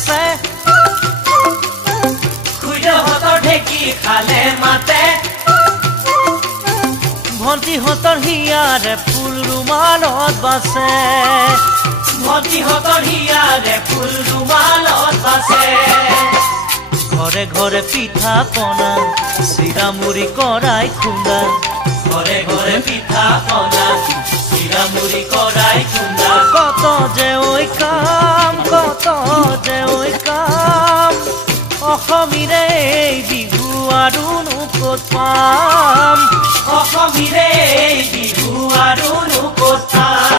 নাচে খুইদেউহঁতৰ ঢেঁকী খালে মাতে ভণ্টিহঁতৰ হিয়াৰে ফুল ৰুমালত বাছে ভণ্টিহঁতৰ হিয়াৰে ফুল ৰুমালত বাছে ঘৰে ঘৰে পিঠা পনা চিৰা মুড়ি কৰাই খুন্দা ঘৰে ঘৰে পিঠা পনা চিৰা মুড়ি কৰাই খুন্দা কত যে ঐ কাম অসমীৰে বিহু আৰুনো ক'ত পাম অসমীৰে বিহু আৰুনো ক'ত পাম